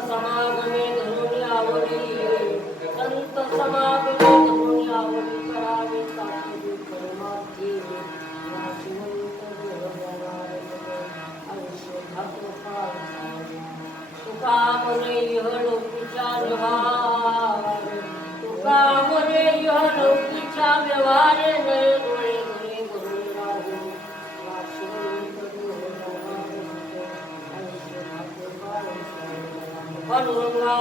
समागमे धरून आवडी संत समागमे धरून आवडी करावे साधी परमार्थी नाशिवंत आयुष्य धातृपाल तुका मने यह लौकीच्या व्यवहार तुका मने यह लौकीच्या व्यवहार नये डोळे घरे भरून राहू नाशिवंत आयुष्य धातृपाल पांडुरंगा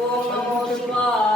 ओम नमो शिवाय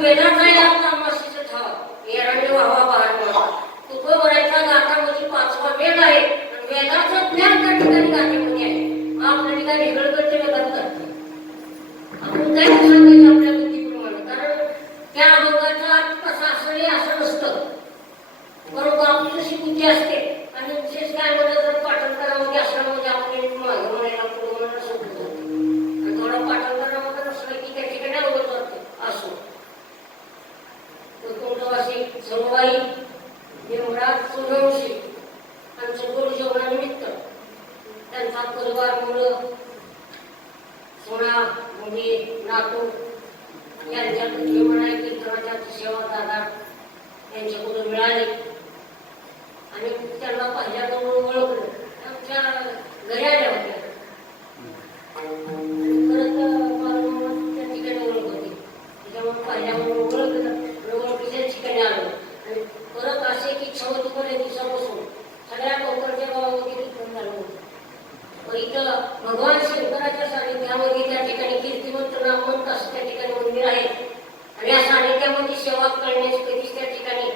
वेदाचा या तमाशीचा ठाव एरंडे व्हावा बहार व्हावा तुकोबराचा गाथा म्हणजे 5वा वेद आहे आणि वेदाचं ज्ञान त्या ठिकाणी गाथेमध्ये आहे. आपल्या ठिकाणी हेगळकडचे वेदात जाते आपण काय सांगायचं आपल्या बुद्धीप्रमाणे, कारण त्या अभंगाचा अर्थ कसा असेल असं नसतं. बरोबर आपली जशी बुद्धी असते आणि विशेष काय म्हणलं तर पाठांतरामध्ये असणं म्हणजे आपण मागं म्हणायला पुढं म्हणायला सोपं जाते आणि थोडं पाठांतरामध्ये नसलं की त्या ठिकाणी अवगत जाते असो. कुटुंबवासी सर्वबाई यमराज सूर्यवंशी यांचं गोड जेवणानिमित्त त्यांचा परिवार मुलं सोना मुली नातू यांच्यात हे म्हणाय कीर्तनाच्या सेवा दादा यांच्याकडून मिळाले आणि त्यांना पहिल्याकडून ओळखलं. आमच्या घरी आल्या होत्या परत त्या ठिकाणी ओळख होती त्याच्यामुळे पहिल्याकडून ओळखलं ओळखीच्या ठिकाणी आलो आणि परत असे की 6 बऱ्याच दिवसापासून सगळ्या लवकरच्या गावामध्ये कीर्तन झालं होतं. इथं भगवान शंकराच्या सानिध्यामध्ये त्या ठिकाणी कीर्तिवंत नामवंत असं त्या ठिकाणी मंदिर आहे आणि या सानिध्यामध्ये सेवा करण्याची कधीच त्या ठिकाणी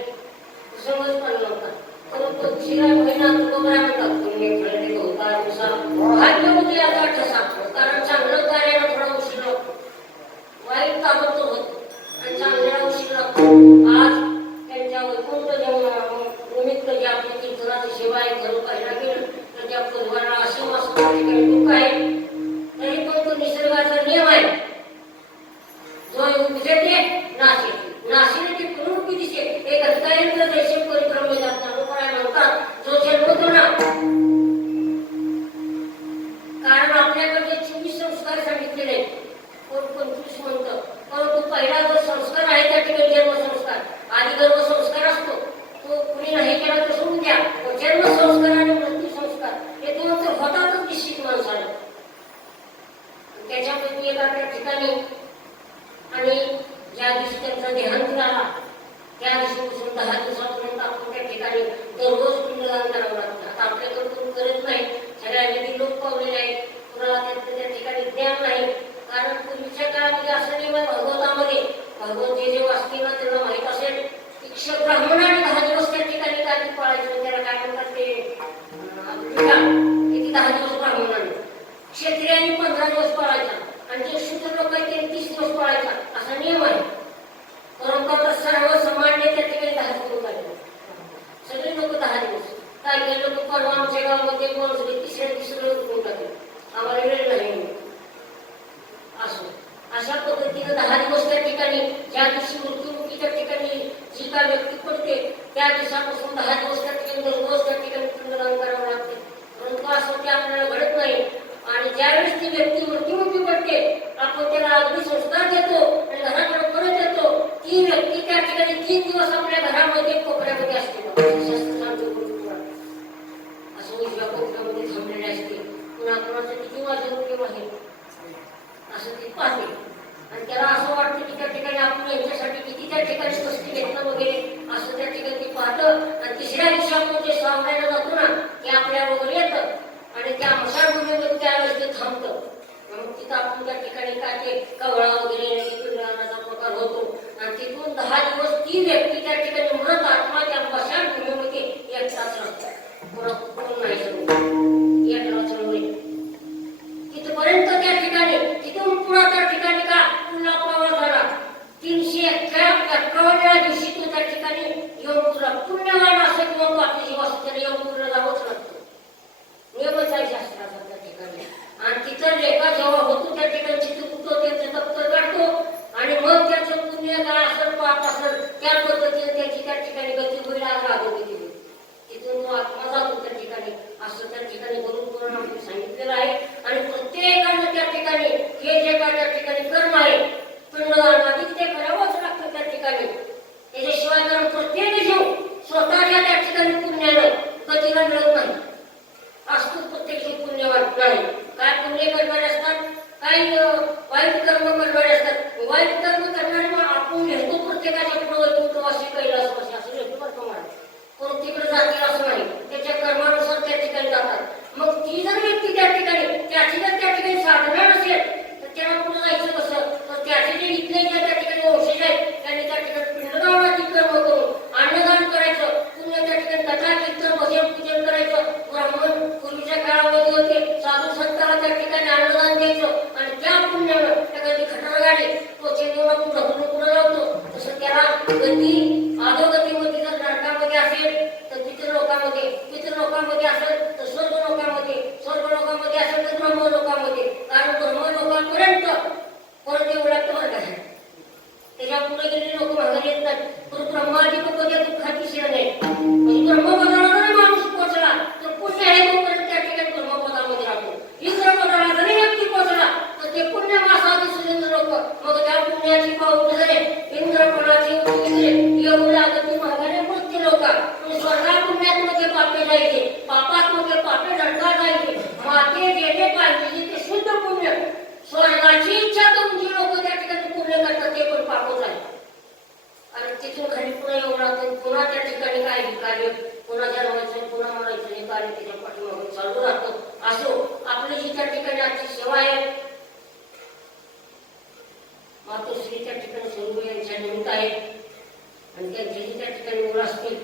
समज पण नव्हता. परंतु उशिरा महिना तुकोबरा म्हणतात भाग्य होते याचा ठसा, कारण चांगलं कार्याला थोडा उशीर लागतो, वाईट ताबडतोब होतं आणि चांगल्याला उशीर लागतो. आज त्यांच्या वैकुंठ निमित्त जे आपली कीर्तनाची सेवा आहे घरून पाहिला गेलं तर त्या परिवाराला असे मस्त ठिकाणी दुःख आहे तरी पण तो निसर्गाचा नियम आहे. जो उपजते नाश येते नाशिने ती पुनरुक्ती दिसते. एक अधिकाऱ्यांचं देश परिक्रमे जातात म्हणतात जो जन्मतो ना, कारण आपल्याकडे 24 संस्कार सांगितलेले कोण 25 म्हणतं, परंतु पहिला जो संस्कार आहे त्या ठिकाणी जन्मसंस्कार आधी गर्भसंस्कार असतो तो कुणी नाही केला तर सोडून द्या. जन्मसंस्कार आणि मृत्यूसंस्कार हे दोन तर होतातच निश्चित माणसाला. त्याच्यापैकी एका त्या ठिकाणी आणि ज्या दिवशी त्यांचा देहांत झाला त्या दिवशीपासून 10 दिवसापर्यंत आपण त्या ठिकाणी दररोज पिंडदान करावं लागतं. आता आपल्याकडे कोण करत नाही, सगळ्या विधी लोक पावलेले आहेत, कुणाला त्या ठिकाणी ज्ञान नाही. कारण पूर्वीच्या काळामध्ये असं नियम आहे भागवतामध्ये, भागवत जे वाचते ना त्यांना माहीत असेल की ब्राह्मणाने 10 दिवस त्या ठिकाणी काय पाळायचं, त्याला काय म्हणतात ते किती 10 दिवस ब्राह्मणाने, क्षत्रियांनी 15 दिवस पाळायचा आणि जे शूद्र लोक आहेत ते 30 दिवस पाळायचा असा नियम आहे. परंतु सर्व समान्य त्या ठिकाणी 10 दिवस पाळले, सगळे लोक 10 दिवस. काही काही लोक परवा आमच्या गावामध्ये पोहोचले तिसऱ्या दिवशी उठून टाकले, आम्हाला वेळ नाही असो. अशा पद्धतीने 10 दिवस त्या ठिकाणी ज्या दिवशी मृत्युमुखीच्या ठिकाणी जी काय व्यक्ती पडते त्या दिवसापासून 10 दिवस त्या ठिकाणी दररोज त्या ठिकाणी पिंडदान करावं लागते. परंतु असं ते आपल्याला घडत नाही आणि ज्यावेळेस ती व्यक्ती मृत्युमुखी पडते आपण त्याला अगदी संस्कार देतो आणि घराकडे परत येतो, ती व्यक्ती त्या ठिकाणी 3 दिवस आपल्या घरामध्ये कोपऱ्यामध्ये असते असं उजव्या कोपऱ्यामध्ये थांबलेले असते. पुन्हा कोणाचं किती वाजवून आहे असं ती पाहते आणि त्याला असं वाटतं की त्या ठिकाणी आपण यांच्यासाठी किती त्या ठिकाणी कष्ट घेतलं वगैरे असं त्या ठिकाणी ती पाहतं. आणि तिसऱ्या दिवशी आपण जे सावरायला जातो ना ते आपल्याबरोबर येतं आणि त्या मशालभूमीमध्ये त्यावेळेस ते थांबतं. मग तिथं आपण त्या ठिकाणी काय ते कवळा वगैरे पिंडदानाचा प्रकार होतो आणि तिथून 10 दिवस ती व्यक्ती त्या ठिकाणी मृत आत्मा त्या मशालभूमीमध्ये एकटाच राहतो, कोण नाही एकटाच राहतो तिथपर्यंत त्या ठिकाणी. तिथून पुन्हा त्या ठिकाणी का पुन्हा प्रवास झाला 351व्या दिवशी तो त्या ठिकाणी यमपुरला पुण्यवान असं किंवा आपली जीव असतो त्याला यमपुरला जावंच लागतं, नियमच आहे शास्त्राचा त्या ठिकाणी. आणि तिथं लेखा जेव्हा होतो त्या ठिकाणी चित्रगुप्त त्याचं दप्तर काढतो आणि मग त्याचं पुण्य काय असेल पाप असेल त्या पद्धतीने त्याची त्या ठिकाणी गती होईल रागवती तिथून तो आत्मा जातो त्या ठिकाणी असं त्या ठिकाणी बरोबर पुराणामध्ये सांगितलेलं आहे. आणि प्रत्येकानं त्या ठिकाणी हे जे काय त्या ठिकाणी कर्म आहे पिंडदान आधी ते करावंच लागतं त्या ठिकाणी. त्याच्याशिवाय कारण प्रत्येक जीव स्वतःच्या त्या ठिकाणी पुण्यानं गतीला मिळत नाही. असतो प्रत्येक जीव पुण्यवान नाही. काय पुण्य करणारे असतात, काही वाईट कर्म करणारे असतात. वाईट कर्म करणारे मग आपण घेतो प्रत्येकाच्या पुढे वैकुंठवासी कैलासवासी असं घेतो बरं तुम्हाला, पण तिकडे जातील असं नाही, त्याच्या कर्मानुसार त्या ठिकाणी जातात. मग ती जर व्यक्ती त्या ठिकाणी त्याची जर त्या ठिकाणी साधना नसेल तर त्याला पुढे जायचं कसं, तर त्याचे जे इथले ज्या त्या ठिकाणी वंशज आहेत त्यांनी कार्य पुन्हा जन्मायचं पुन्हा म्हणायचं हे कार्य त्याच्या पाठीमागून चालू राहतं. असो आपली जी त्या ठिकाणी आजची सेवा आहे मातोश्री त्या ठिकाणी स्वरूप यांच्या निमित्त आहे आणि त्यांचे जे त्या ठिकाणी मुलं असतील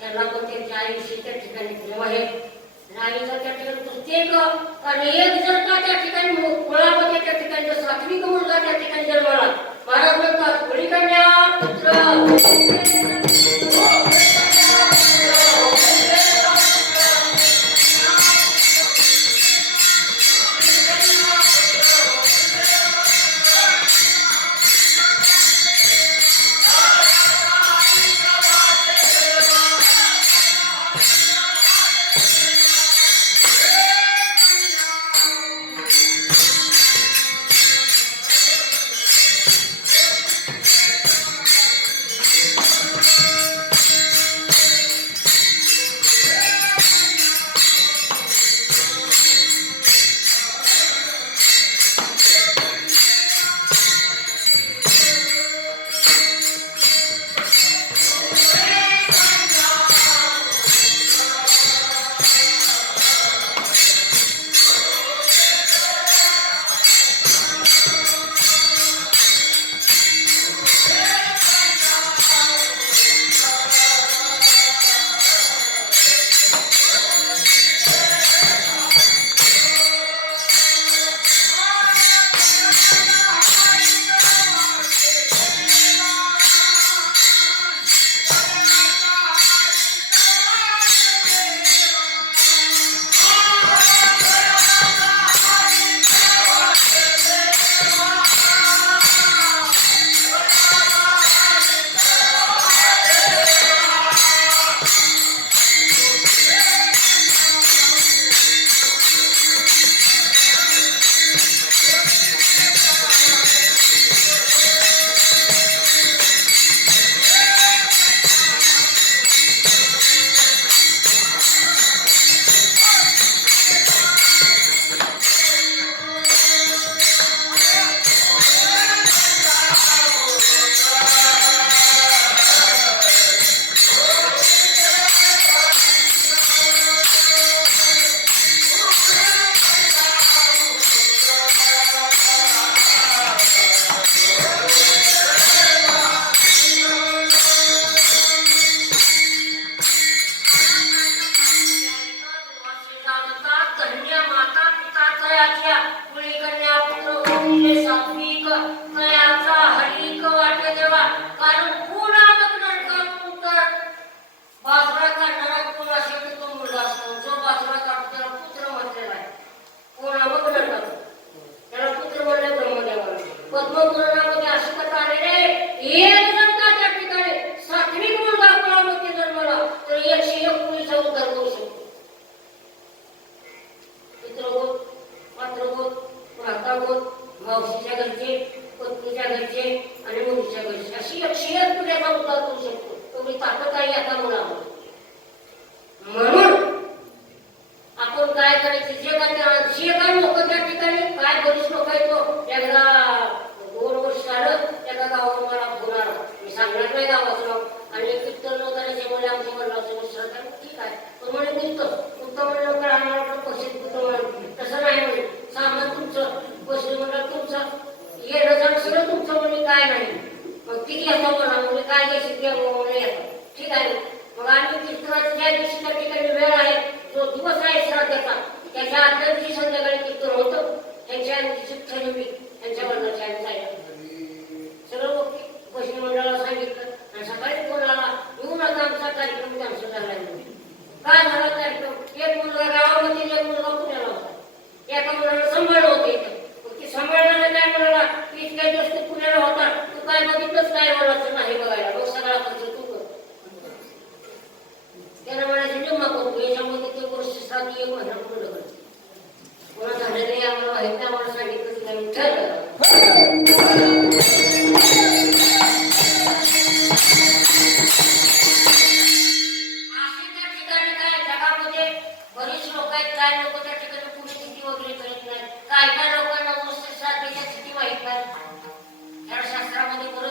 त्यांना पण त्यांच्या आईविषयी त्या ठिकाणी प्रेम आहे. आईचा त्या ठिकाणी प्रत्येक आणि एक जर का त्या ठिकाणी मुळामध्ये त्या ठिकाणी जर सात्विक मुलगा त्या ठिकाणी जन्माला महाराज म्हणतात बळीकन्या पुत्र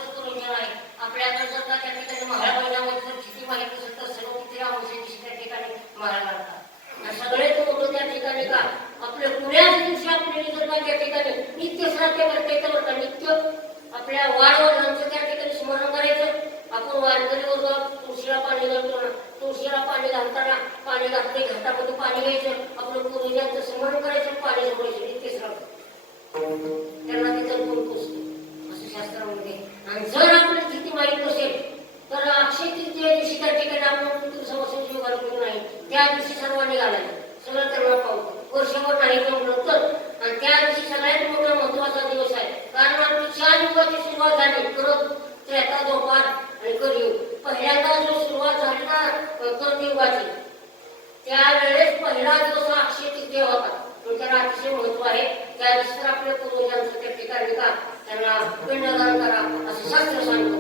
आपल्याला जर का त्या ठिकाणी महाराज महिन्यामध्ये जर स्थिती माहिती असेल तर सर्व महाराजांचा. सगळ्यात मोठं त्या ठिकाणी का आपल्या पुण्याच दिवशी आपले निसर्गात त्या ठिकाणी नित्य श्राद्ध करता येतं बरं का. नित्य आपल्या वाडवडिलांचं त्या ठिकाणी स्मरण करायचं. आपण वारकरी वर्ग तुळशीला पाणी घालतो ना, तुळशीला पाणी घालताना पाणी घातले घाटामध्ये पाणी घ्यायचं, आपलं पूर्वजांचं स्मरण करायचं, पाणी सोडायचं नित्य श्राद्ध. त्यांना तिथं कोण पोचतो असं शास्त्रामध्ये. आणि जर आपल्याला किती माहीत नसेल तर अक्षय तृतीया दिवशी त्या ठिकाणी आपण पितृसमासाची उभार करू नाही, त्या दिवशी सर्वांनी घालायचं, सगळं त्यांना पावतो. वर्षभर नाही जमलं तर. आणि त्या दिवशी सगळ्यात मोठा महत्वाचा दिवस आहे, कारण आपली 4 युगाची सुरुवात झाली. परत त्रेता, द्वापार आणि कलियुग. पहिल्यांदा जो सुरुवात झाली ना कलियुगाची, त्यावेळेस पहिला दिवस अक्षय तृतीया होता. त्याला अतिशय महत्व आहे. त्या दिवशी आपल्या पूर्वजांचं त्या ठिकाणी का त्यांना पिंडदान करा असं शास्त्र सांगतो.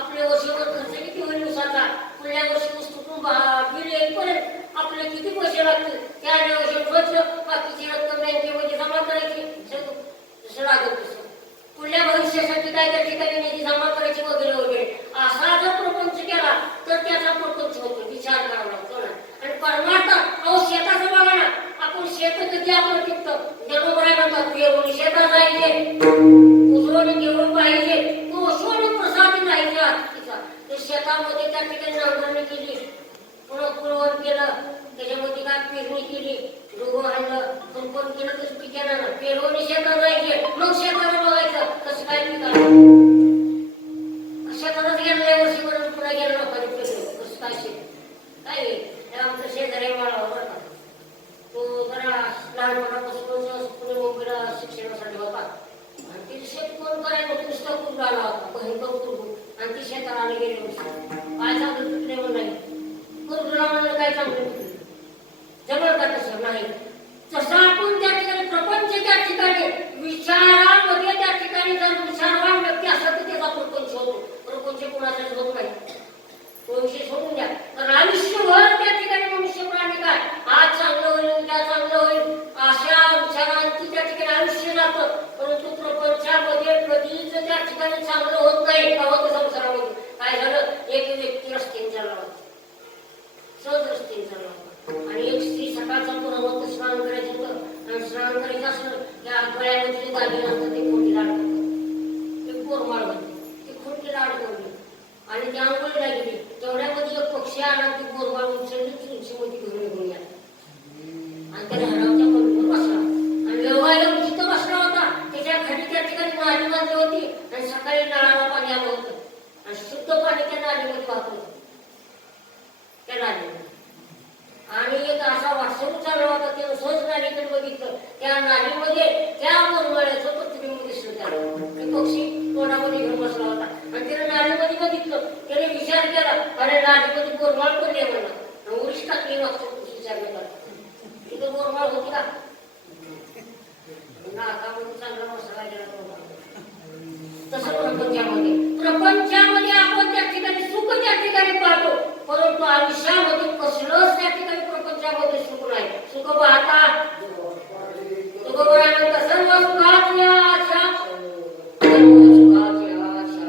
आपले वर्षभर खर्च किती होईल उसाचा, पुढल्या वर्षी ऊस कुठून बिल येईपर्यंत आपले किती पैसे लागतील, त्या वर्षी खर्च बाकीची रक्कम बँकेमध्ये जमा करायची, जसं लागत तसं पुढल्या भविष्यासाठी काय त्या ठिकाणी निधी जमा करायची वगैरे वगैरे. असा जर प्रपंच केला तर त्याचा प्रपंच होतो, विचार करावा लागतो ना. आणि परमार्थ अहो शेताचं बघा ना, आपण शेत कधी आपलं पिकतं जन्मभराय म्हणतात पेरून शेतात जायचे, उजवून घेऊन पाहिजे, तो ओशवून प्रसाद राहायचे तिचा. ते शेतामध्ये त्या ठिकाणी नांगरणी केली, पुन्हा पुरवण केलं, त्याच्यामध्ये काय पेरणी केली, रोग आणलं, कुंपण केलं, कसं पिकायला ना पेरून शेतात जायचे, मग शेताला बघायचं कसं काय पिकायला. शेतातच गेलं वर्षी करून पुन्हा गेलं लोकांनी पेरलं कसं काय शेत काय. आमचं शेजारी माळावर का तो जरा लहानपणापासून पुणे मुंबईला शिक्षणासाठी होता. आणि ते शेत कोण करायला पुस्तक खूप आला होता भयंकर करून. आणि ती शेताला आले गेले काय चांगलं पिकले म्हणून नाही, कुरकुरा म्हणलं काय चांगलं पिकले जमलं का तसं नाही. तसं आपण त्या ठिकाणी प्रपंच त्या ठिकाणी विचारामध्ये त्या ठिकाणी जर विचारवान व्यक्ती असला तर त्याचा प्रपंच होतो. प्रपंच कोणासाठी होत नाही तो विषय सोडून द्या. कारण आयुष्यभर त्या ठिकाणी मनुष्य प्राणी काय आज चांगलं होईल उद्या चांगलं होईल अशा विचारांची त्या ठिकाणी आयुष्य जातं. परंतु प्रपंचामध्ये कधीच त्या ठिकाणी चांगलं होत नाही. संसारामध्ये काय झालं, एक व्यक्ती रस्त्याने चालला होता, सहज रस्त्याने चालला होता, आणि एक स्त्री सकाळचा पुरवत स्नान करायचं होतं. आणि स्नान करायचं असलं त्या गळ्यामध्ये दागिने असतात ते खोटीला अडकवलं, एक बोरमाळ होती ती खोटीला अडकवली आणि त्या आंघोळीला गेली. तेवढ्यामध्ये एक पक्षी आला, ती बोरमाळ उचलली तुळशीमध्ये घेऊन निघून गेला आणि त्या झाडावरच्या पंढीवर बसला. आणि व्यवहार जिथं बसला होता त्याच्या खाली त्या ठिकाणी नाली बांधली होती आणि सकाळी नळाला पाणी आलं होतं आणि शुद्ध पाणी त्या नालीमध्ये वाहत होतं त्या नालीमध्ये. आणि एक असा वासरू चालला होता, त्यानं सहज नालीकडे बघितलं, त्या नालीमध्ये त्या बोरमाळ्याचं प्रतिबिंब दिसलं त्याला. ते पक्षी तोंडामध्ये घेऊन बसला होता आणि त्यानं नालीमध्ये बघितलं. त्याने विचार केला, अरे नालीमध्ये बोरमाळ पडली म्हणला, उरीस टाकली मागच्या विचार केला तिथं बोरमाळ होती का नाकामध्ये चांगला मसाला गेला. तसं प्रपंचामध्ये आपण त्या ठिकाणी सुख त्या ठिकाणी पाहतो, परंतु आयुष्यामध्ये कसलंच त्या ठिकाणी प्रपंचामध्ये सुख नाही. सुख पाहता सुख बघायला सर्व सुखाची आशा सुखाची आशा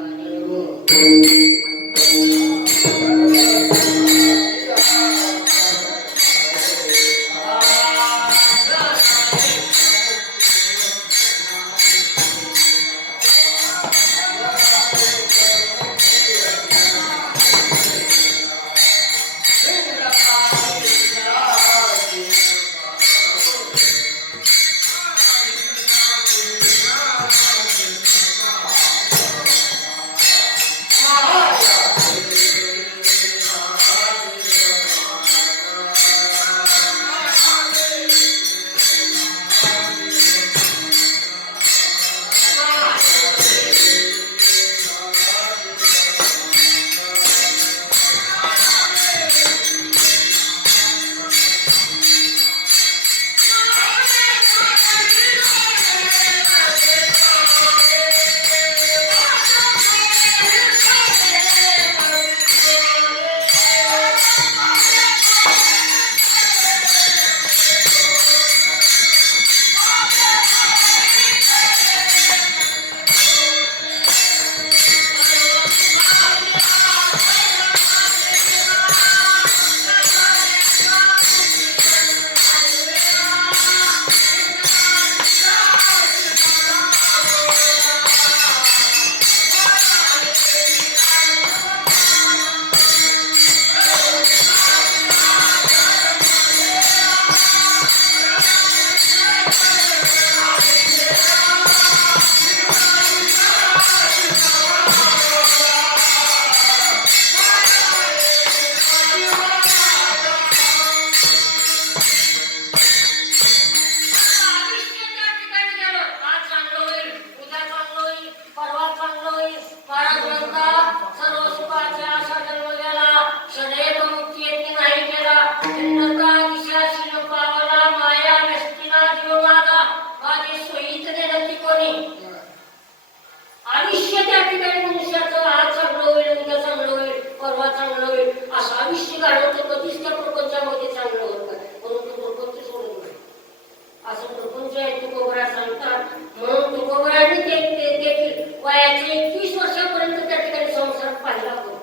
आहेत तुकोबरा सांगतात. म्हणून तुकोबरांनी देखील वयाच्या 21 वर्षापर्यंत त्या ठिकाणी संसार पाहिला होता.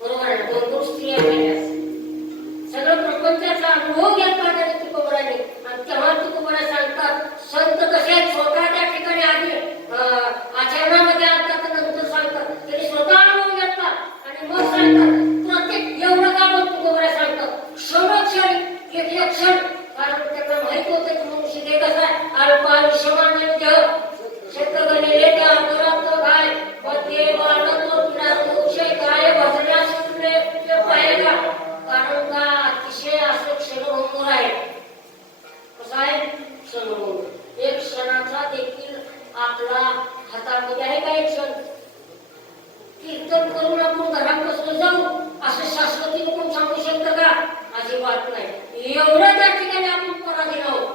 बरोबर आहे, 2 स्त्रिया पाहिल्या. सगळं प्रपंचाचा अनुभव घेतला त्या तुकोबरांनी. आणि तेव्हा तुकोबरा सांगतात संत कसे स्वतः त्या ठिकाणी आधी आचरणामध्ये आणतात, नंतर सांगतात. त्यांनी स्वतः अनुभव घेतला आणि मग सांगतात. प्रत्येक एवढं काम तुकोबरा सांगतात क्षणोक्षणी एक क्षण. कारण त्यांना माहित होतं की मनुष्य ते कसा अल्प आयुष्यमान शेतकरी लेता घरात गाय मध्ये बाळतो किनारो उशय काय भजण्या सुटले ते पाहेगा. कारण का अतिशय असं क्षणभंगूर आहे. कसं आहे क्षणभंगूर. एक क्षणाचा देखील आपला हातामध्ये आहे का एक क्षण. कीर्तन करून आपण घरात बसलो जाऊ असं शाश्वतीने कोण सांगू शकतं का. अजिबात नाही. एवढं त्या ठिकाणी आपण पराधीन आहोत.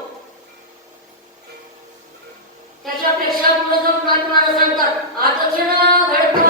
त्याच्यापेक्षा पुढे जाऊन महात्मा सांगतात आतचना घडतं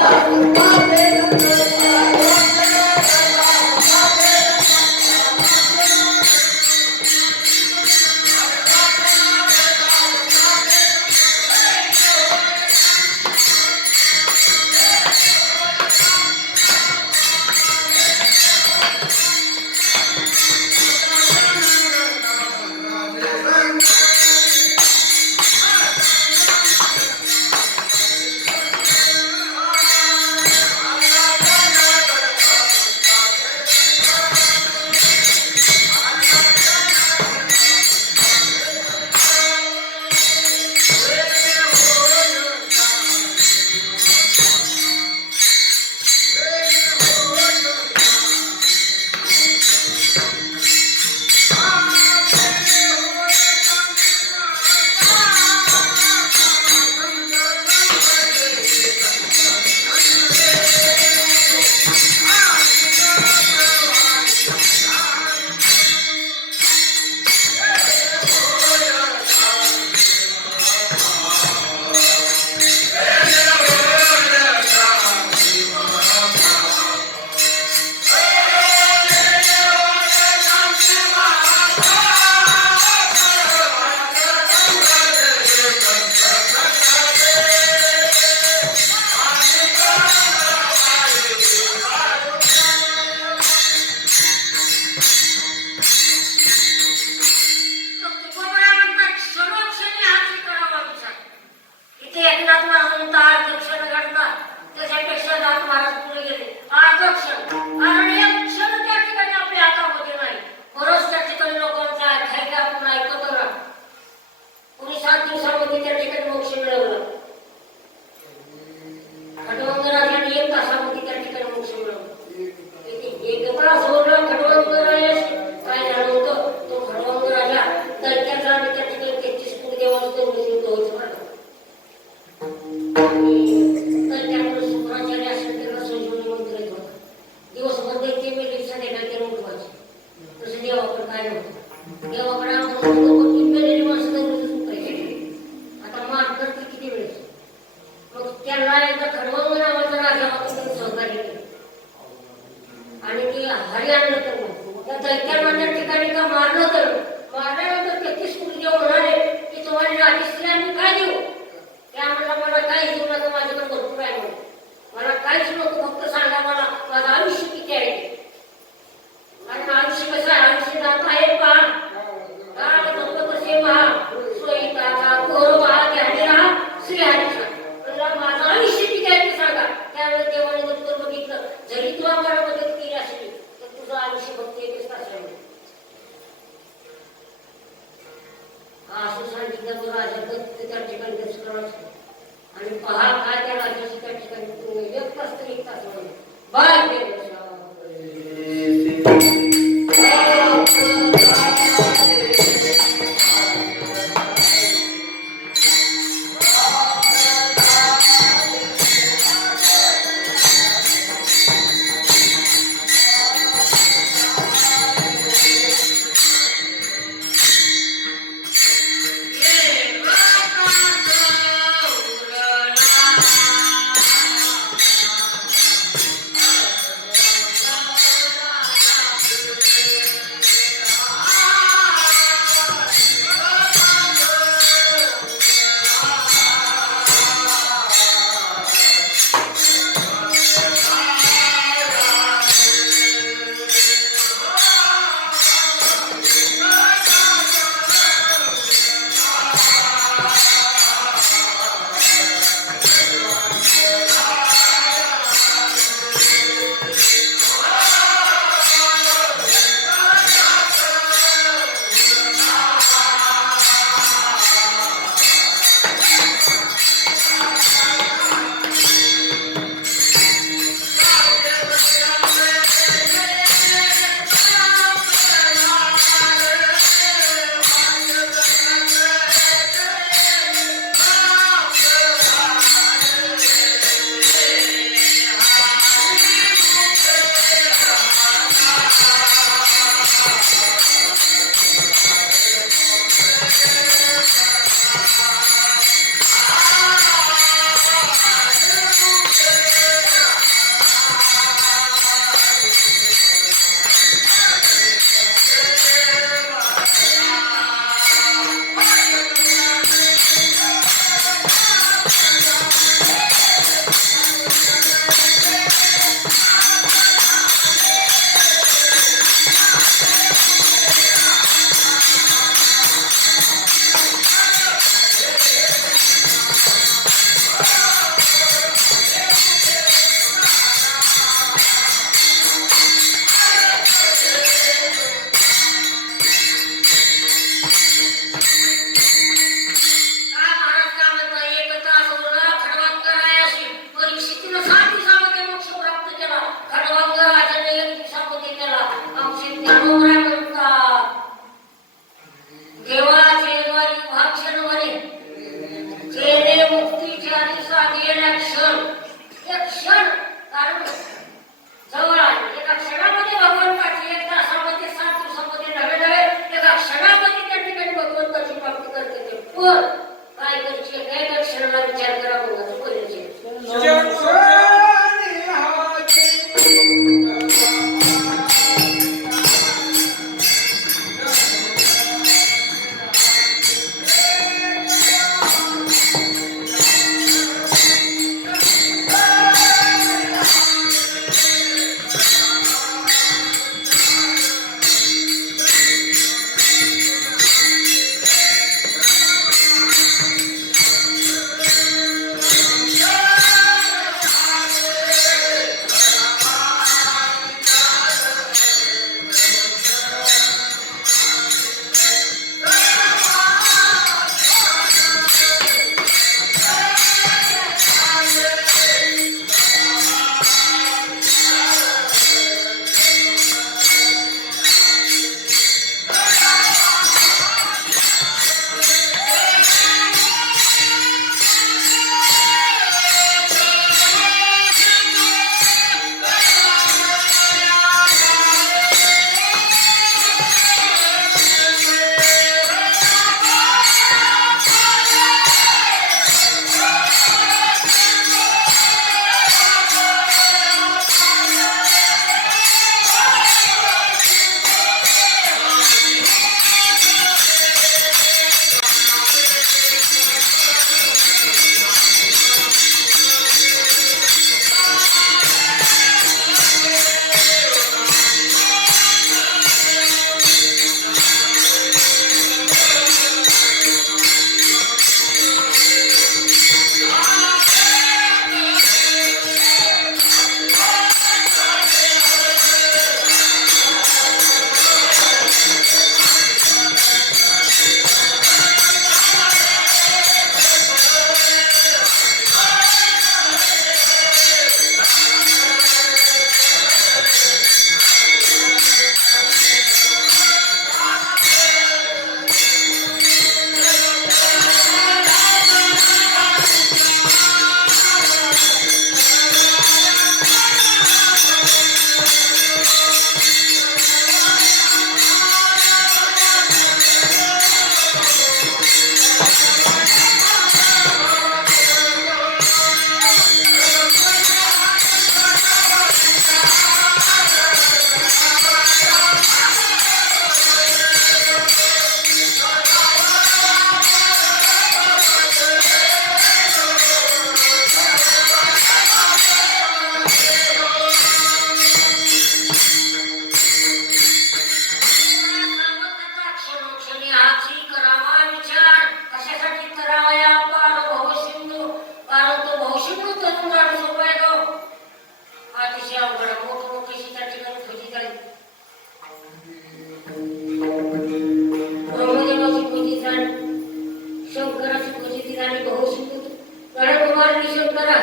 शंकराची फजिती झाली बहुशिकूत गणकुमारी शंकरा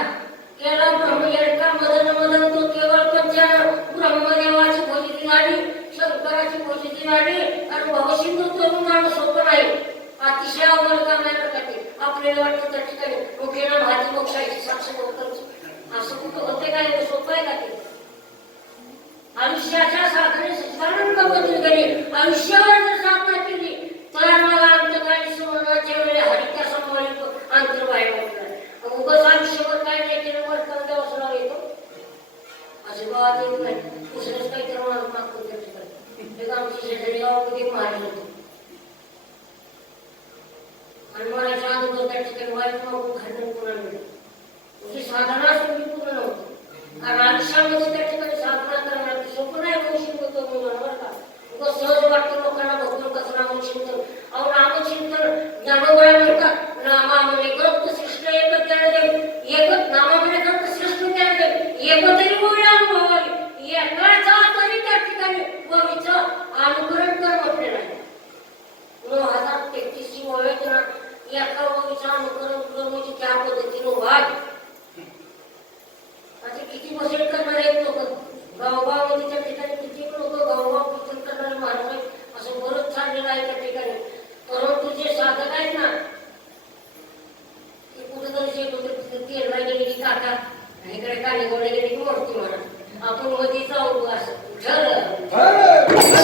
केला ब्रह्मयंका मदन मदन तो केवळ पंचान ब्रह्मदेवाची फजिती झाली शंकराची फजिती झाली आणि बहुशिकूत करून जाणं सोपं नाही अतिशय अवघड काम आहे प्रकारचे आपल्याला वाटतं त्या ठिकाणी मुखेना भाजी मोक्षाची साक्ष होतच असं कुठं होते काय एवढं सोपं आहे का ते आयुष्याच्या साधने साधारण पद्धतीने केली आयुष्यावर जर साधना केली तर मला अंतकाळी सुवर्णाच्या वेळी हरित्या संभाळित अंतर्बाहेर होणार उगाच आयुष्यावर काय नाही केलं वर्तन देवसराव येतो असे बाबा ते नाही दुसरंच काही तर मला मागतो त्या ठिकाणी एक आमची शेजारी गावामध्ये मारलं होतं आणि मरायच्या अगोदर त्या ठिकाणी वाईट मागून घालून पुन्हा मिळेल म्हणजे साधना तुम्ही पूर्ण नव्हतं कारण आयुष्यामध्ये त्या ठिकाणी साधना करणार सोपं नाही गोष्ट होतो म्हणून बरं का उगा सहज वाटतं लोकांना भगवान कसं नामचिंतन अहो नामचिंतन ज्ञानोबळा म्हणतात नामामध्ये ग्रंथ श्रेष्ठ एकच ज्ञानदेव एकच नामामध्ये ग्रंथ श्रेष्ठ ज्ञानदेव एकतरी गोळी अनुभवावी एकाचा तरी त्या ठिकाणी गोळीचं अनुकरण कर म्हटलेलं आहे 9033 ची वेदना एका गोळीचं अनुकरण करून म्हणजे त्या पद्धतीनं वाद आता किती बसेल करणारे आहेत लोक गावगावमध्ये त्या ठिकाणी किती लोक गावगाव कीर्तन करणारे महाराज आहेत असं बरंच चाललेलं आहे त्या ठिकाणी परंतु जे साधक आहेत ना ते कुठेतरी तेरला गेले की काका इकडे कालीगोडे गेले की मोडती म्हणा आपण मध्ये जाऊ असं ठरलं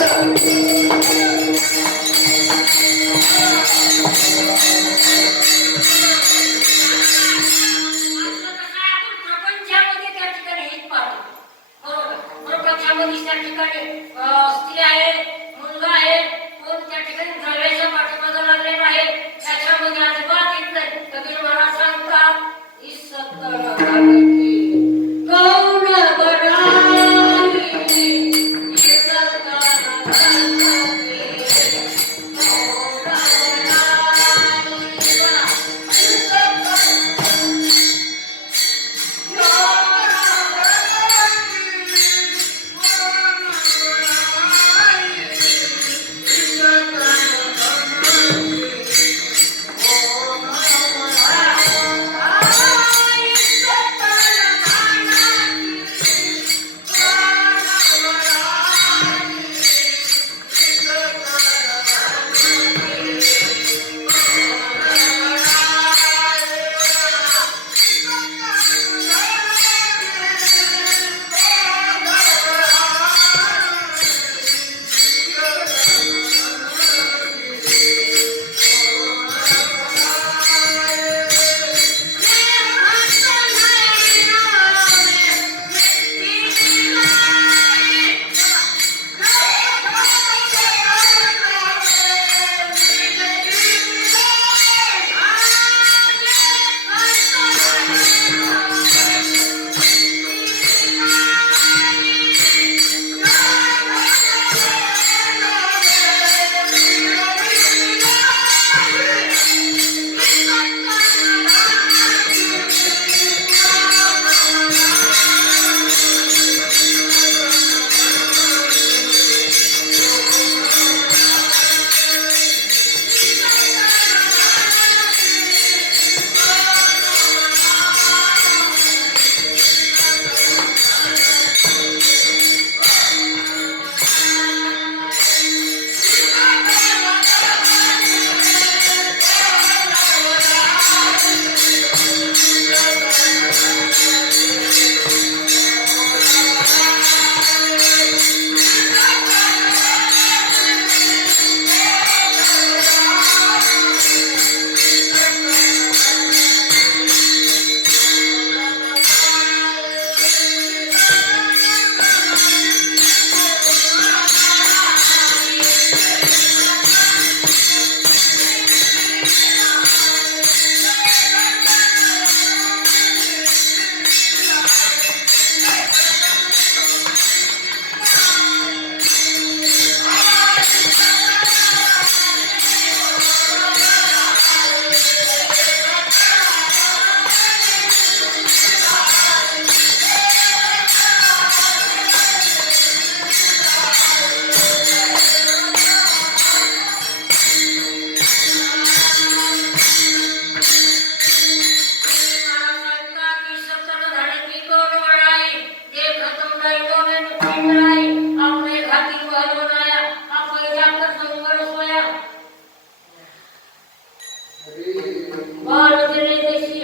बाल जले जशी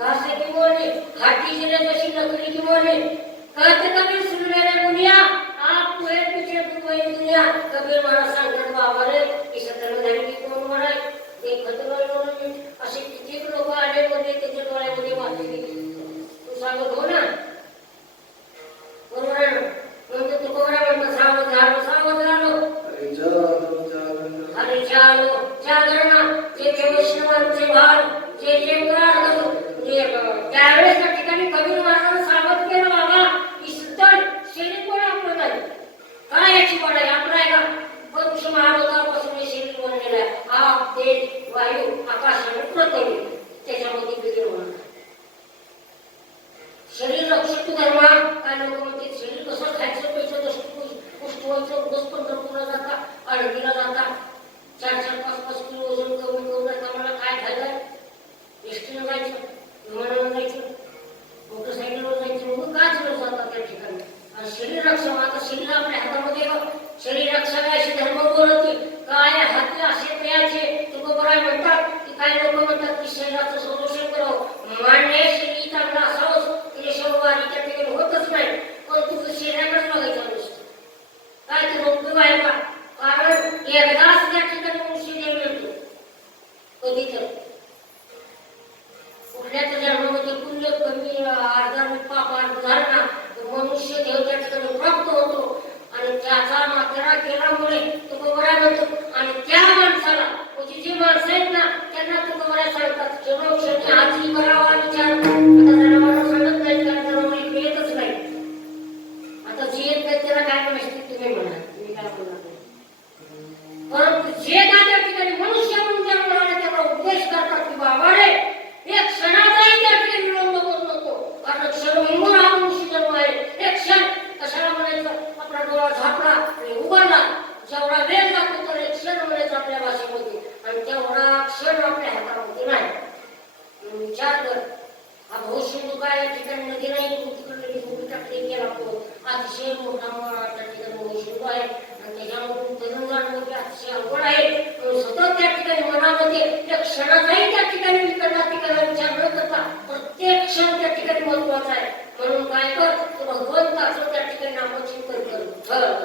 घास की मोरे, हाथी जले जशी लकड़ी की मोरे। कहते कबीर सुन ले रे दुनिया, आप तो है पीछे तू कोई दुनिया। कबीर महाराज सांगतात बाबा रे, इस धर्मधारी की कोण मराय देखत नाही असे किती लोक आले मध्ये त्याच्या डोळ्यामध्ये माती गेली। तू सांगत हो ना बरोबर आहे ना? म्हणजे तू कोणा म्हणतो सावध झालो सावध झालो अरे चालो जागरणा जे जे वैष्णवांचे भार जे जे त्यावेळेस त्या ठिकाणी कबीर महाराजांना सावध केलं बाबा इस्तन शरीर पण आपलं नाही काय याची पड आहे आपलं आहे का पंच महाभूतापासून हे शरीर बनलेलं आहे आप तेज वायू आकाश आणि पृथ्वी त्याच्यामध्ये बिघड होणार शरीर रक्षक धर्मा काय लोक म्हणते शरीर कसं खायचं प्यायचं तसं पुष्ट व्हायचं 10-15 जाता अडगीला जाता 4-5 किलो वजन कमी करून मला काय खायचं एसटीनं जायचं विमानानं जायचं मोटरसायकलवर जायचं मग काच वेळ जातात त्या ठिकाणी आणि शरीर रक्षण आता शरीर आपल्या हातामध्ये शरीर रक्षक अशी धर्म बोलते काय हात असे प्यायचे तुकोबराय म्हणतात की काय लोक म्हणतात की शरीराचं संरक्षण करावं मान्य शरीर चांगलं असावंच शरीरवारी त्या ठिकाणी होतच नाही पण तुझं शरीराकडे बघायचं नसतं काय ते रोग आहे का कारण एकदाच त्या ठिकाणी मनुष्य जन्म येतो कधी तर कुठल्याच जन्मामध्ये पुण्य कमी आजार पाप झाला ना मनुष्य देव त्या ठिकाणी प्राप्त होतो आणि त्याचा मात्रा केल्यामुळे तो बरा म्हणतो आणि त्या माणसाला म्हणजे जी माणसं आहेत ना त्यांना तो बरा सांगतात जनौषधी हाती करावा विचार आता जनावरांना सांगत नाही कारण जनावर येतच नाही आता जी येत नाही त्याला काय म्हणते तुम्ही म्हणा तुम्ही काय म्हणणार परंतु जे त्या ठिकाणी मनुष्य म्हणून जन्माला त्याचा उपदेश करतात की बाबा रे एक क्षणाचाही त्या ठिकाणी विलंब होत नको कारण क्षण म्हणून हा मनुष्य जन्म आहे एक क्षण कशाला म्हणायचं आपला डोळा झापला आणि उघडला जेवढा वेळ लागतो तर एक क्षण म्हणायचं आपल्या भाषेमध्ये आणि तेवढा क्षण आपल्या हातामध्ये नाही विचार कर हा भविष्य काय या ठिकाणी नदी नाही तिकडे भूमी टाकली गेला तो अतिशय मोठा त्या ठिकाणी भविष्य आहे आणि त्याच्यामधून तरुण जाणं अतिशय अवघड आहे सतत त्या ठिकाणी मनामध्ये एक क्षणाचाही त्या ठिकाणी विचार न करता प्रत्येक क्षण त्या ठिकाणी महत्वाचा आहे म्हणून काय कर तो भगवंताचं त्या ठिकाणी नामचिंतन कर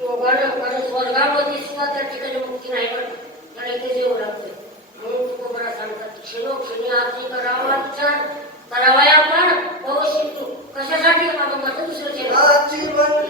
योगानं कारण स्वर्गामध्ये सुद्धा त्या ठिकाणी मुक्ती नाही बरं त्याला इथे जेवू लागतं म्हणून तुकोबरा सांगतात क्षणोक्षणी आरती करावा विचार करावया पण अवश्य तू कशासाठी बाबा माझं दुसरं जन्म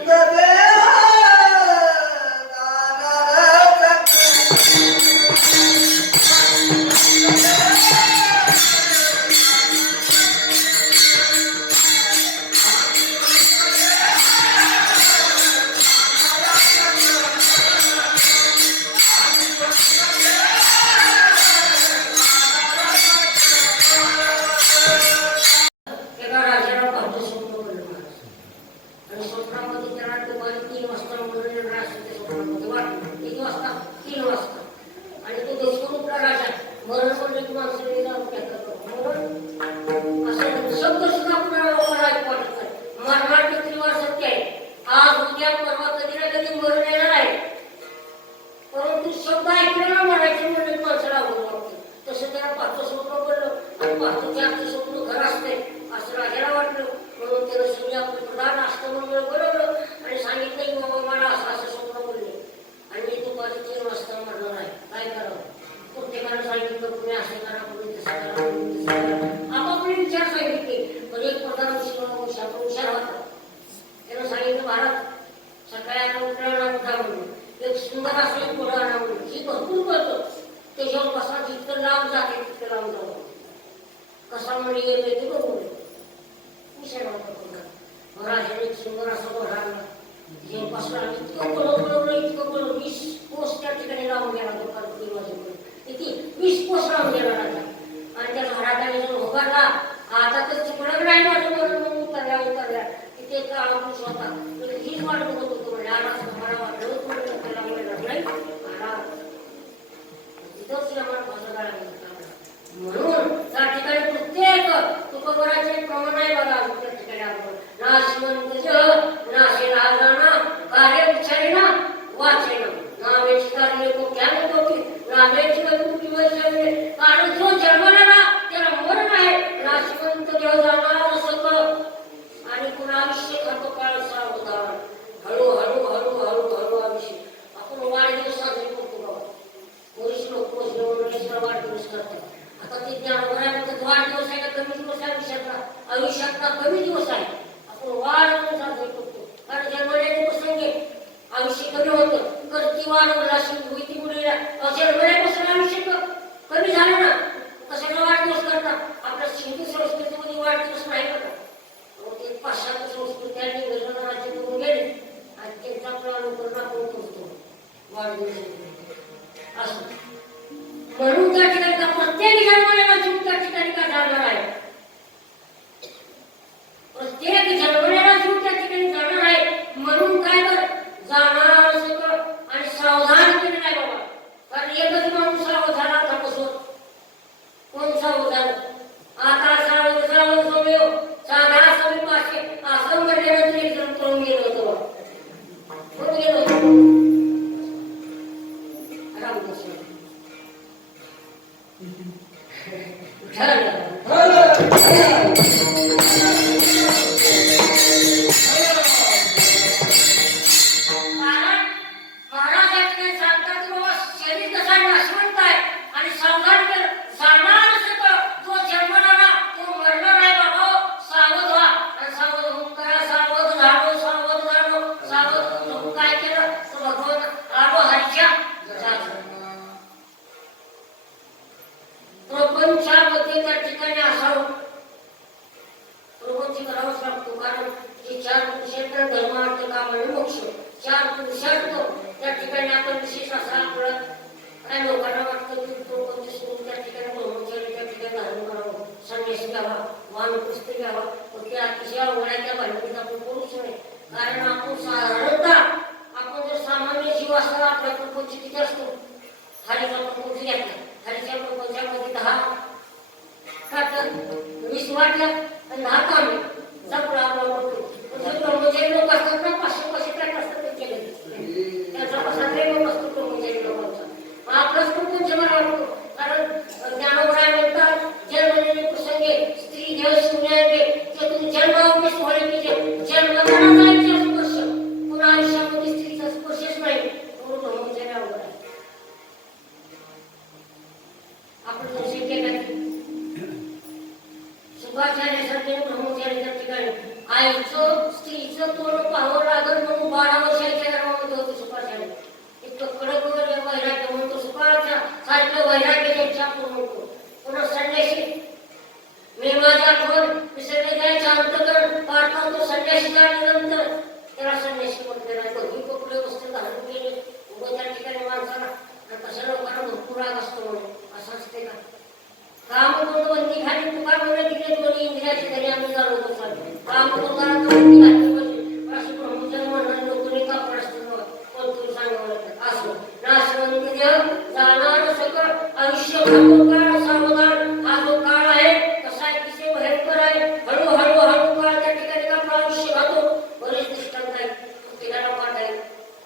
काळ सावधान हा जो काळ आहे कसा अतिशय भयंकर आहे. हळूहळू हळू काळ त्या ठिकाणी आपलं आयुष्य घातो. बरेच दृष्टांत आहेत पुस्तकाला पाठ आहे.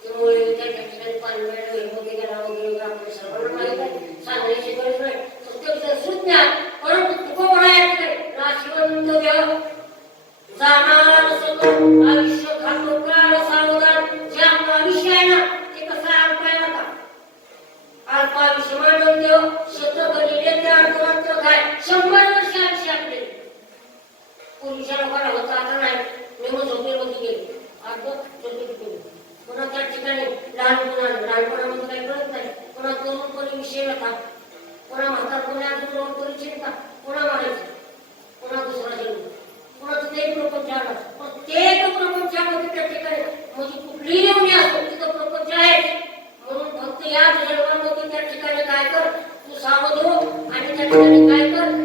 त्यामुळे त्या ठिकाणी पानवेळ वेळमध्ये गेला वगैरे आपल्या सर्वांना माहीत आहे. सांगण्याची गरज नाही. पुस्तक सुज्ञा परंतु तुकोबरा या ठिकाणी नाशिवंत व्यव जाणार सगळं आयुष्य घातो काळ सावधान. जे आपलं आयुष्य आहे ना ते कसं अल्प आहे नका. अल्पायुष्य मानव देव शतक गणिले त्या अर्थरात्र काय 100 वर्ष आयुष्य आपले. पूर्वीच्या लोकांना होतं आता नाही. नेहमी झोपेमध्ये गेले आता झोपेत गेले. पुन्हा त्या ठिकाणी लहानपणामध्ये काही कळत नाही. पुन्हा तरुणपणी विषय नका. पुन्हा म्हातारपणी अजून परिचय नका. पुन्हा मारायचं. पुन्हा दुसरा जन्म. पुन्हा तिथे प्रपंच आला. प्रत्येक प्रपंचामध्ये त्या ठिकाणी म्हणजे कुठलीही येऊन असतो तिथं प्रपंच आहे. म्हणून फक्त याच जन्मामध्ये त्या ठिकाणी काय कर तू सावध हो आणि त्या ठिकाणी काय कर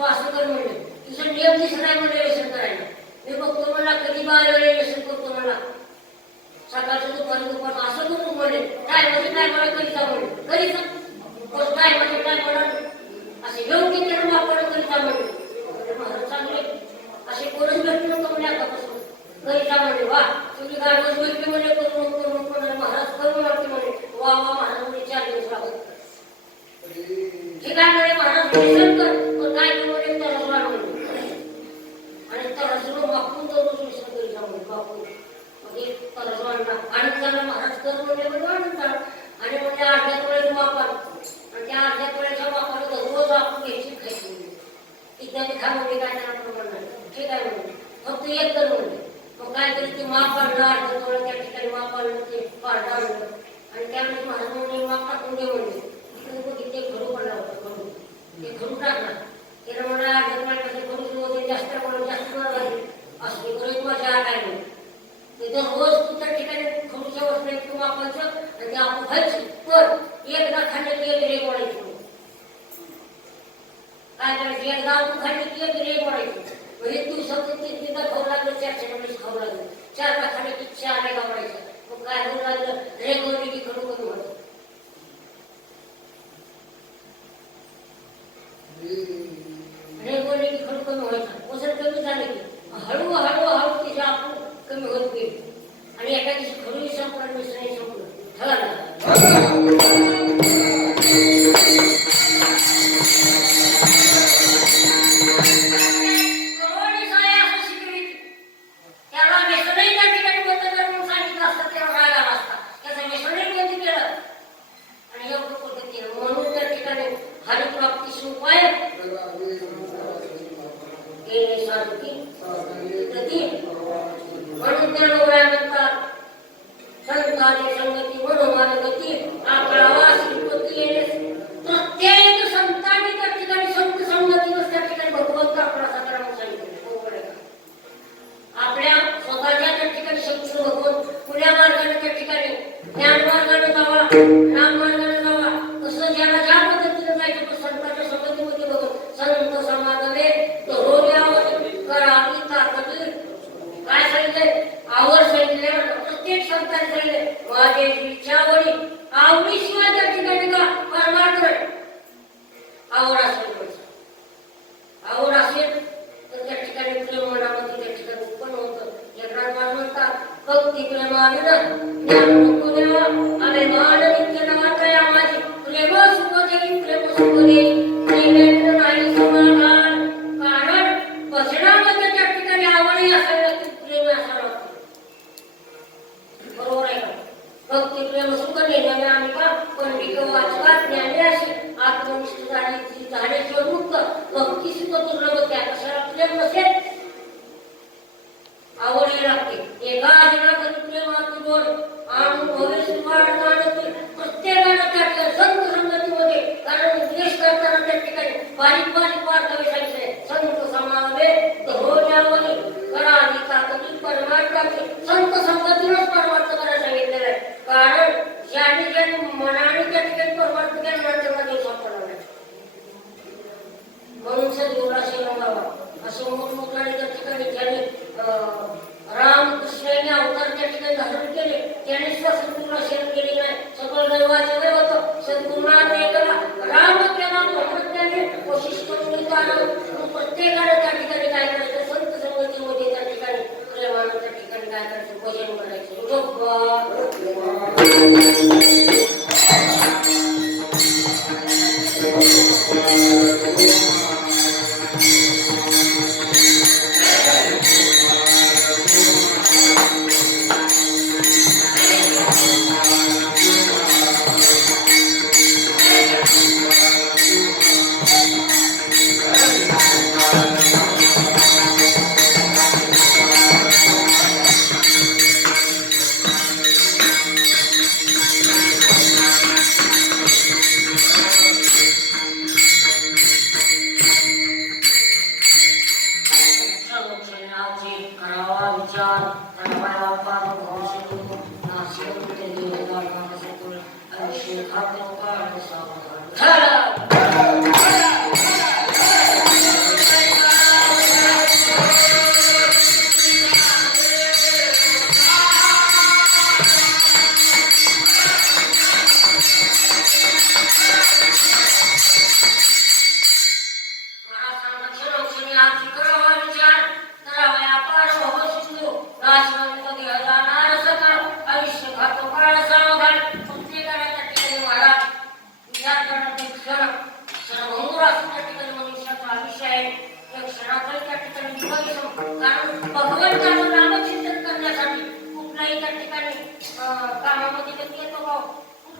तू असं कर म्हणले, तुझं नियम दिसत नाही म्हणजे व्यसन करायला. मी बघतो मला कधी बाहेर वेळे व्यसन करतो मला, सकाळचं दुपारचं असं करतो म्हणले, टायमाचे टायमाला कधी जा म्हणले, कधी जा टायमाचे टायमाला असे योग्य त्याला वापर कधी जा म्हणले. महाराज चांगले असे कोणच भेटले नव्हतं म्हणजे आतापासून कधी जा म्हणले. वा तुम्ही गाडीवर भेटले म्हणजे करू नको महाराज करू लागते म्हणे. वा वा महाराज म्हणजे 4 दिवस राहत हे काय म्हणे महाराज व्यसन कर पण काय करू म्हणे तरस वाढवून आणि तरस वापरून दररोज व्यसन करी जा म्हणे वापरून म्हणजे तरस वाढला आणि त्याला महाराज कर म्हणजे वाढून आणि म्हणजे अर्ध्या वेळेस वापर आणि त्या अर्ध्या वेळेच्या वापरात रोज आपण घ्यायची खायची एकदा ते खा म्हणजे काय त्याला प्रमाण नाही ठीक आहे म्हणजे फक्त एक कर म्हणजे मग काय तरी ते माप पाडलं अर्ध्या वेळेस त्या ठिकाणी माप पाडलं ते पाडलं आणि त्यावेळेस महाराज म्हणजे माप टाकून दे म्हणजे ते खडू पडला होता खडू ते खडू टाकला त्याला मला अर्ध्या वेळेस खडू सुरू होते जास्त लागले असं बरेच माझ्या काय नाही ते रोज तुमच्या ठिकाणी खडूच्या वस्त्र तू वापरायचं आणि ते आपण खायचं पण एकदा खाल्लं की एक रेग वाढायची काय करायचं एकदा आपण खाल्लं की एक रेग वाढायची म्हणजे तू सतत तिथं खाऊ लागलं 4 खाऊ लागलं 4 खाल्लं की 4 रेगा वाढायचं मग काय होऊ लागलं रेग वरली की खडू कमी होतं रेग वरली की खडू कमी व्हायचा वजन कमी झालं की हळूहळू तिच्या आपण कमी होत गेली आणि एका दिवशी खडूही संपलं मिसळही संपलं ठरलं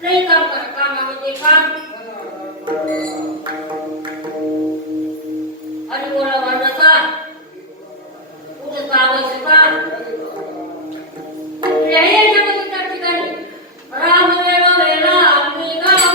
कुठलंही काम करा, कामामध्ये काम आणि बोला म्हणता कुठं जावायचं का कुठल्याही याच्यामध्ये त्या ठिकाणी राम वेळा वेळा आम्ही गाव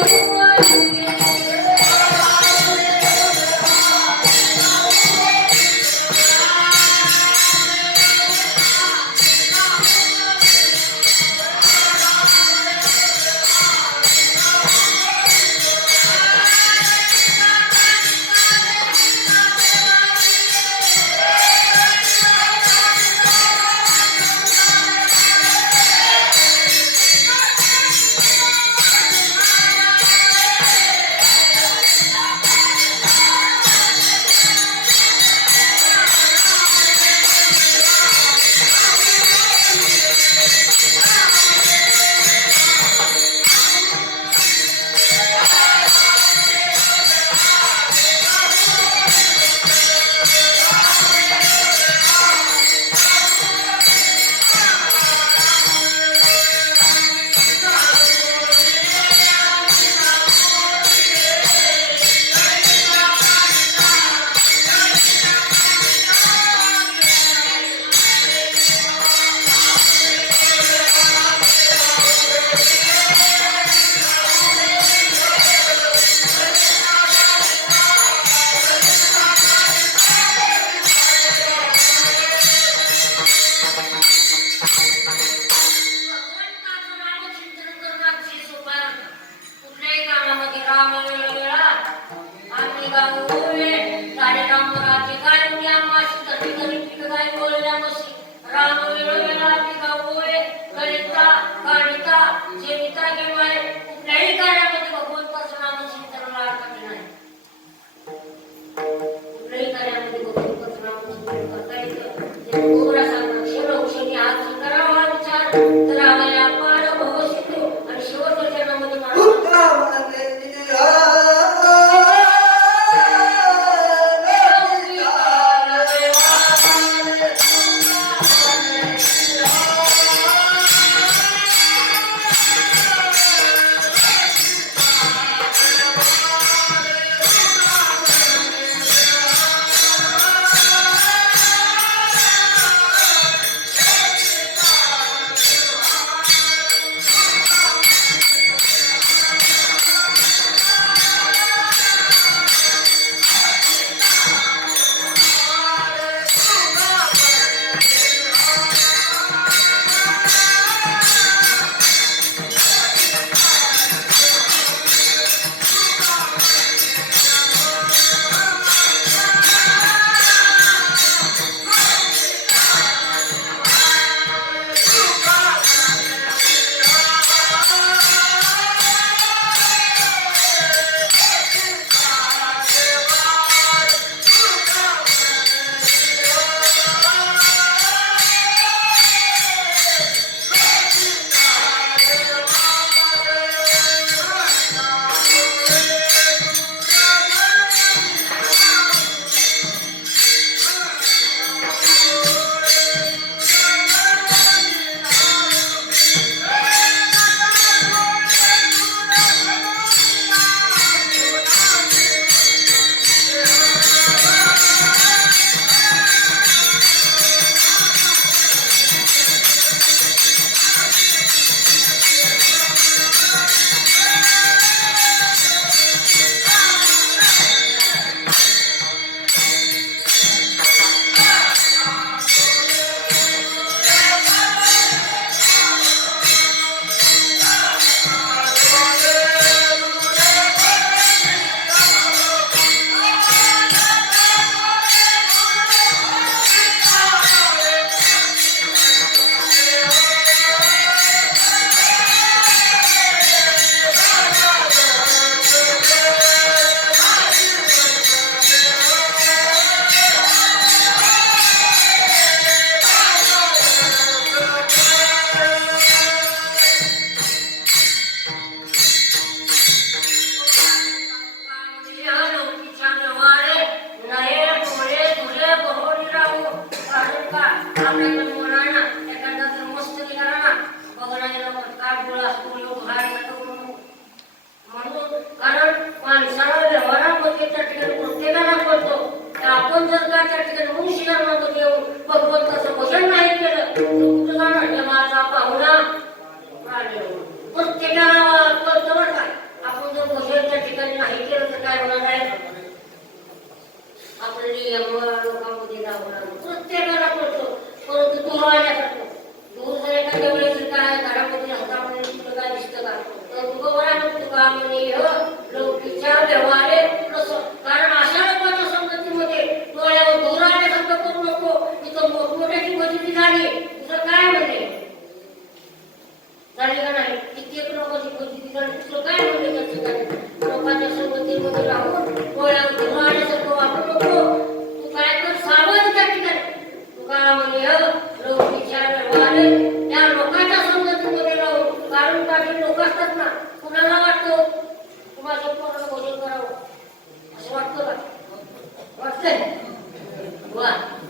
वा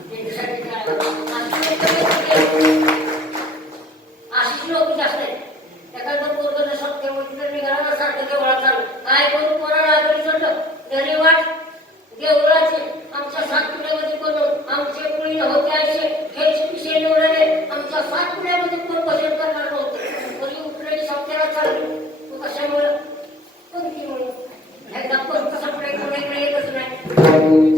त्यांच्यासाठी अशीच लोक जास्त आहेत. एखादं पोरगं जसं तेवढं निघाला सारखं देवळात चालू काय करू कोणाला आगरी चढलं घरी वाट देवळाचे आमच्या सातपुड्यामध्ये कोण आमचे कुळी होते असे हेच विषय निवडले आमच्या सातपुड्यामध्ये कोण भजन करणार नव्हतं तरी उठलेली सप्त्याला चालली तू कशामुळं कोणतीमुळे ह्याचा कोणता सप्ताह कोणाकडे येतच नाही